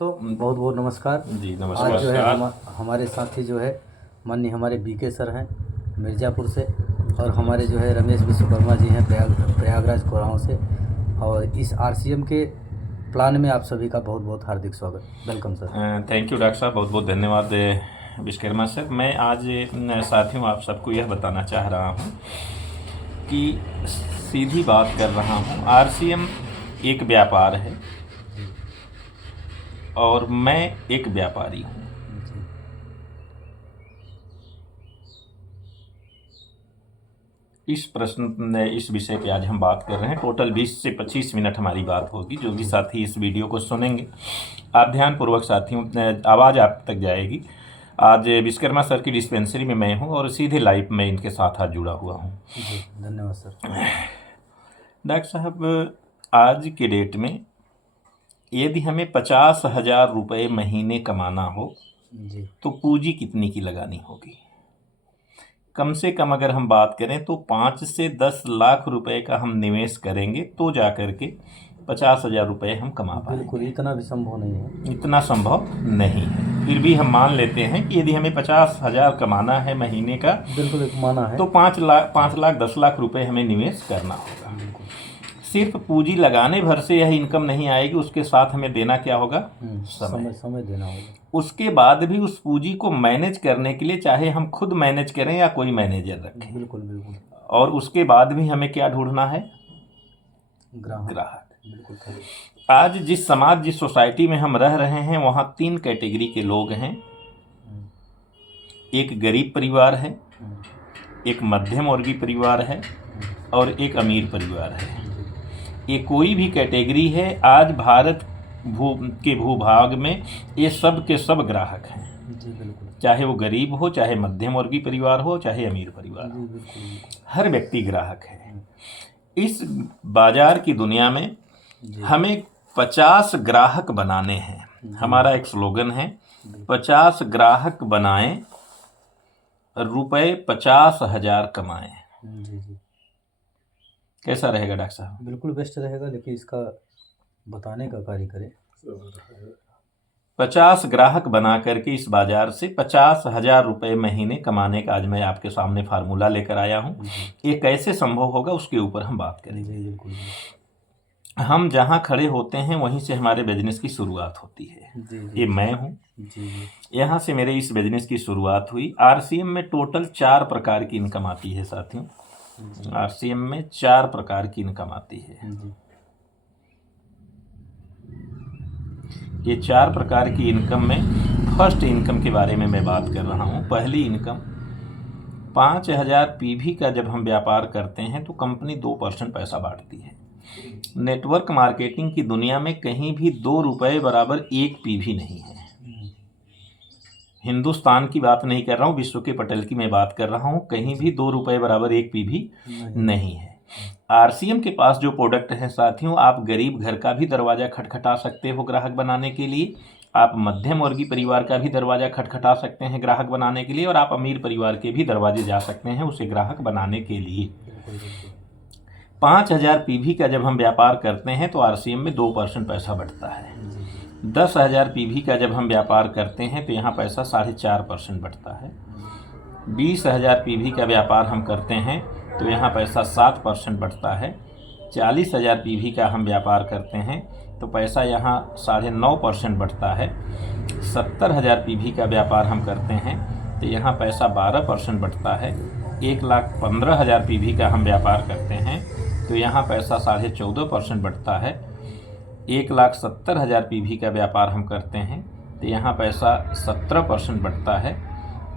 तो बहुत बहुत नमस्कार जी। आज नमस्कार। जो है हमारे साथी जो है माननीय हमारे बीके सर हैं मिर्ज़ापुर से, और हमारे जो है रमेश विश्वकर्मा जी हैं प्रयागराज कोराहों से। और इस आरसीएम के प्लान में आप सभी का बहुत बहुत हार्दिक स्वागत। Welcome sir. Thank you doctor साहब, बहुत बहुत धन्यवाद विश्वकर्मा सर। मैं आज साथियों आप सबको यह बताना चाह रहा हूँ कि सीधी बात कर रहा हूँ, आरसीएम एक व्यापार है और मैं एक व्यापारी हूँ। इस विषय पे आज हम बात कर रहे हैं। टोटल 20 से 25 मिनट हमारी बात होगी। जो भी साथी इस वीडियो को सुनेंगे, आप ध्यानपूर्वक साथियों, आवाज़ आप तक जाएगी। आज विश्वकर्मा सर की डिस्पेंसरी में मैं हूं और सीधे लाइव में इनके साथ आज जुड़ा हुआ हूं। धन्यवाद सर। डॉक्टर साहब, आज के डेट में यदि हमें 50,000 रुपये महीने कमाना हो जी, तो पूंजी कितनी की लगानी होगी? कम से कम अगर हम बात करें तो 5 से 10 लाख रुपए का हम निवेश करेंगे तो जा कर के 50,000 रुपये हम कमा पाएंगे। बिल्कुल इतना भी संभव नहीं है। इतना संभव नहीं है। फिर भी हम मान लेते हैं कि यदि हमें 50,000 कमाना है महीने का, बिल्कुल एक माना है तो 5 लाख 10 लाख रुपए हमें निवेश करना होगा। सिर्फ पूंजी लगाने भर से यह इनकम नहीं आएगी, उसके साथ हमें देना क्या होगा? समय देना होगा। उसके बाद भी उस पूंजी को मैनेज करने के लिए चाहे हम खुद मैनेज करें या कोई मैनेजर रखें, बिल्कुल बिल्कुल। और उसके बाद भी हमें क्या ढूंढना है? ग्राहक। बिल्कुल। आज जिस समाज, जिस सोसाइटी में हम रह रहे हैं, वहाँ 3 कैटेगरी के लोग हैं। एक गरीब परिवार है, एक मध्यम वर्गीय परिवार है और एक अमीर परिवार है। ये कोई भी कैटेगरी है, आज भारत के भूभाग में ये सब के सब ग्राहक हैं। जी बिल्कुल। चाहे वो गरीब हो, चाहे मध्यम वर्गीय परिवार हो, चाहे अमीर परिवार हो, हर व्यक्ति ग्राहक है। इस बाजार की दुनिया में हमें 50 ग्राहक बनाने हैं। हमारा एक स्लोगन है, 50 ग्राहक बनाएं, रुपए 50,000 कमाएं। कैसा रहेगा डॉक्टर साहब? बिल्कुल बेस्ट रहेगा, लेकिन इसका बताने का कार्य करें। 50 ग्राहक बना करके इस बाजार से 50,000 रुपये महीने कमाने का आज मैं आपके सामने फार्मूला लेकर आया हूँ। ये कैसे संभव होगा उसके ऊपर हम बात करेंगे। हम जहाँ खड़े होते हैं वहीं से हमारे बिजनेस की शुरुआत होती है। ये मैं हूँ, यहाँ से मेरे इस बिजनेस की शुरुआत हुई। आरसीएम में टोटल 4 प्रकार की इनकम आती है साथियों। आरसीएम में 4 प्रकार की इनकम आती है। ये 4 प्रकार की इनकम में फर्स्ट इनकम के बारे में मैं बात कर रहा हूँ। पहली इनकम 5,000 पीवी का जब हम व्यापार करते हैं तो कंपनी 2% पैसा बांटती है। नेटवर्क मार्केटिंग की दुनिया में कहीं भी 2 रुपये बराबर 1 पीवी नहीं है। हिंदुस्तान की बात नहीं कर रहा हूँ, विश्व के पटल की मैं बात कर रहा हूँ। कहीं भी 2 रुपये बराबर 1 पीवी नहीं है। आरसीएम के पास जो प्रोडक्ट है साथियों, आप गरीब घर का भी दरवाज़ा खटखटा सकते हो ग्राहक बनाने के लिए, आप मध्यम वर्गीय परिवार का भी दरवाज़ा खटखटा सकते हैं ग्राहक बनाने के लिए, और आप अमीर परिवार के भी दरवाजे जा सकते हैं उसे ग्राहक बनाने के लिए। 5,000 पीवी का जब हम व्यापार करते हैं तो आरसीएम में 2% पैसा बढ़ता है। 10,000 पीवी का जब हम व्यापार करते हैं तो यहाँ पैसा 4.5% बढ़ता है। 20,000 पीवी का व्यापार हम करते हैं तो यहाँ पैसा 7% बढ़ता है। 40,000 पीवी का हम व्यापार करते हैं तो पैसा यहाँ 9.5% बढ़ता है। 70,000 पीवी का व्यापार हम करते हैं तो यहाँ पैसा 12% बढ़ता है। 1,15,000 पीवी का हम व्यापार करते हैं तो यहाँ पैसा 14.5% बढ़ता है। 1,70,000 पीवी का व्यापार हम करते हैं तो यहाँ पैसा 17% बढ़ता है।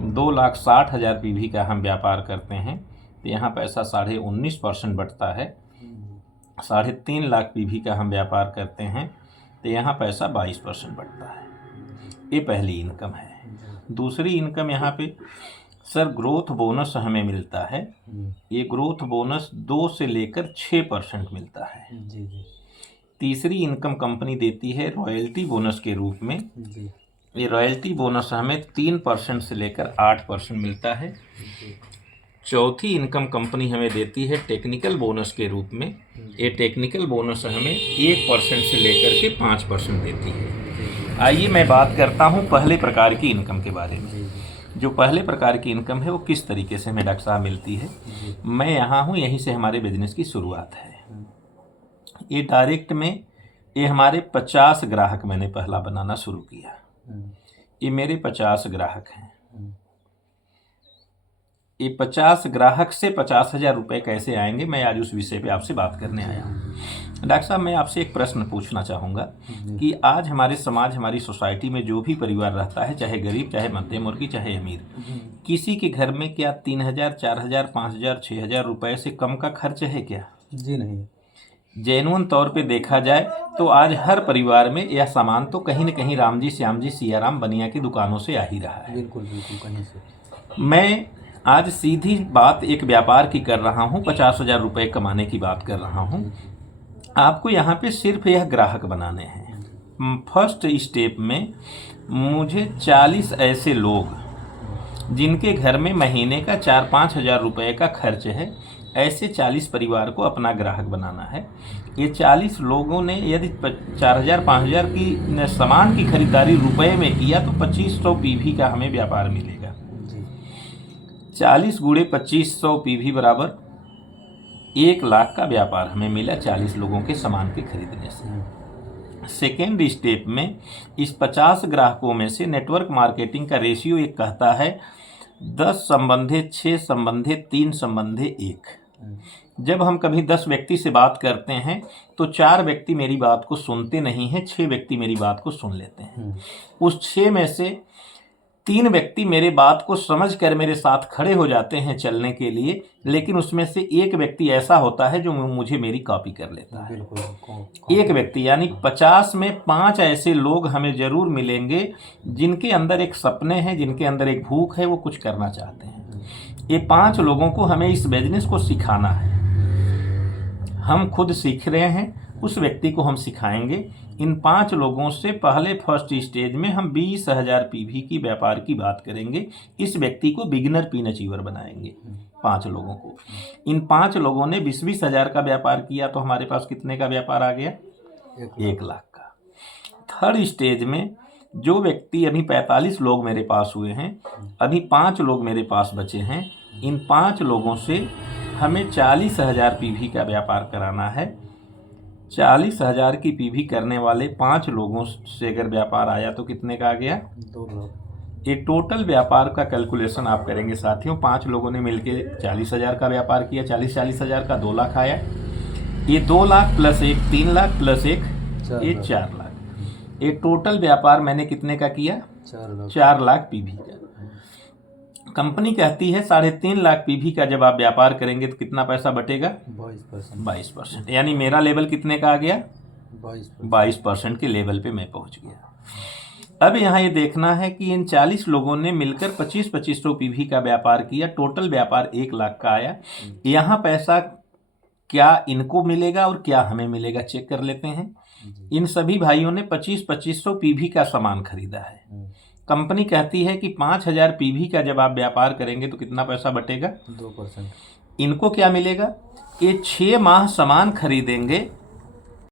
2,60,000 पीवी का हम व्यापार करते हैं तो यहाँ पैसा 19.5% बढ़ता है। 3.5 लाख पीवी का हम व्यापार करते हैं तो यहाँ पैसा 22% बढ़ता है। ये पहली इनकम है। दूसरी इनकम यहाँ पे सर ग्रोथ बोनस हमें मिलता है। ये ग्रोथ बोनस 2 से लेकर 6% मिलता है। तीसरी इनकम कंपनी देती है रॉयल्टी बोनस के रूप में। ये रॉयल्टी बोनस हमें 3% से लेकर 8% मिलता है। चौथी इनकम कंपनी हमें देती है टेक्निकल बोनस के रूप में। ये टेक्निकल बोनस हमें 1% से लेकर के 5% देती है। आइए मैं बात करता हूँ पहले प्रकार की इनकम के बारे में। जी जी जो पहले प्रकार की इनकम है वो किस तरीके से हमें डॉक्टर साहब मिलती है। जी। मैं यहाँ हूँ, यहीं से हमारे बिजनेस की शुरुआत है। हम्म, ये डायरेक्ट में ये हमारे 50 ग्राहक मैंने पहला बनाना शुरू किया। हम्म, ये मेरे 50 ग्राहक हैं। हम्म, ये 50 ग्राहक से 50,000 रुपये कैसे आएंगे, मैं आज उस विषय पे आपसे बात करने आया हूँ। डॉक्टर साहब, मैं आपसे एक प्रश्न पूछना चाहूँगा कि आज हमारे समाज, हमारी सोसाइटी में जो भी परिवार रहता है, चाहे गरीब, चाहे मध्यम वर्गीय, चाहे अमीर, किसी के घर में क्या 3,000, 4,000, 5,000, 6,000 रुपये से कम का खर्च है क्या? जी नहीं। जेन्युइन तौर पे देखा जाए तो आज हर परिवार में यह सामान तो कहीं न कहीं राम जी, श्याम जी, सियाराम, बनिया की दुकानों से आ ही रहा है। बिल्कुल बिल्कुल, कहीं से। मैं आज सीधी बात एक व्यापार की कर रहा हूँ, 50,000 रुपये कमाने की बात कर रहा हूँ। आपको यहाँ पे सिर्फ यह ग्राहक बनाने हैं। फर्स्ट स्टेप में मुझे 40 ऐसे लोग जिनके घर में महीने का 4-5 हज़ार रुपये का खर्च है, ऐसे 40 परिवार को अपना ग्राहक बनाना है। ये 40 लोगों ने यदि 4,000-5,000 की सामान की खरीदारी रुपए में किया तो 2500 पीवी का हमें व्यापार मिलेगा। 40 गुणे 2500 पीवी बराबर 1 लाख का व्यापार हमें मिला 40 लोगों के सामान के खरीदने से। सेकेंड स्टेप में इस 50 ग्राहकों में से नेटवर्क मार्केटिंग का रेशियो एक कहता है 10 संबंधे 6 संबंधे 3 संबंधे 1। जब हम कभी 10 व्यक्ति से बात करते हैं तो 4 व्यक्ति मेरी बात को सुनते नहीं हैं, 6 व्यक्ति मेरी बात को सुन लेते हैं। उस 6 में से 3 व्यक्ति मेरे बात को समझकर मेरे साथ खड़े हो जाते हैं चलने के लिए, लेकिन उसमें से 1 व्यक्ति ऐसा होता है जो मुझे मेरी कॉपी कर लेता है। एक व्यक्ति, यानी 50 में 5 ऐसे लोग हमें जरूर मिलेंगे जिनके अंदर एक सपने हैं, जिनके अंदर एक भूख है, वो कुछ करना चाहते हैं। ये 5 लोगों को हमें इस बिजनेस को सिखाना है। हम खुद सीख रहे हैं, उस व्यक्ति को हम सिखाएंगे। इन 5 लोगों से पहले फर्स्ट स्टेज में हम 20,000 पीवी की व्यापार की बात करेंगे। इस व्यक्ति को बिगिनर पिन अचीवर बनाएंगे 5 लोगों को। इन 5 लोगों ने 20-20 हज़ार का व्यापार किया तो हमारे पास कितने का व्यापार आ गया? 1 लाख का। थर्ड स्टेज में जो व्यक्ति, अभी 45 लोग मेरे पास हुए हैं, अभी 5 लोग मेरे पास बचे हैं। इन 5 लोगों से हमें 40,000 पीवी का व्यापार कराना है। 40,000 की पीवी करने वाले 5 लोगों से अगर व्यापार आया तो कितने का आ गया? 2 लाख। ये टोटल व्यापार का कैलकुलेशन आप करेंगे साथियों। 5 लोगों ने मिलके 40,000 का व्यापार किया, 40 हज़ार का 2 लाख आया। ये 2 लाख प्लस 1 3 लाख प्लस 1 ये 4 लाख। ये टोटल व्यापार मैंने कितने का किया? 4 लाख पीवी का। कंपनी कहती है 3.5 लाख पीवी का जब आप व्यापार करेंगे तो कितना पैसा बटेगा? 22%। यानी मेरा लेवल कितने का आ गया? 22% के लेवल पे मैं पहुंच गया। अब यहाँ ये देखना है कि इन 40 लोगों ने मिलकर 25-25 पीवी का व्यापार किया, टोटल व्यापार 1 लाख का आया। यहाँ पैसा क्या इनको मिलेगा और क्या हमें मिलेगा, चेक कर लेते हैं। इन सभी भाइयों ने 25-25 पीवी का सामान खरीदा है। कंपनी कहती है कि 5,000 पीवी का जब आप व्यापार करेंगे तो कितना पैसा बटेगा? 2%। इनको क्या मिलेगा? ये 6 माह सामान खरीदेंगे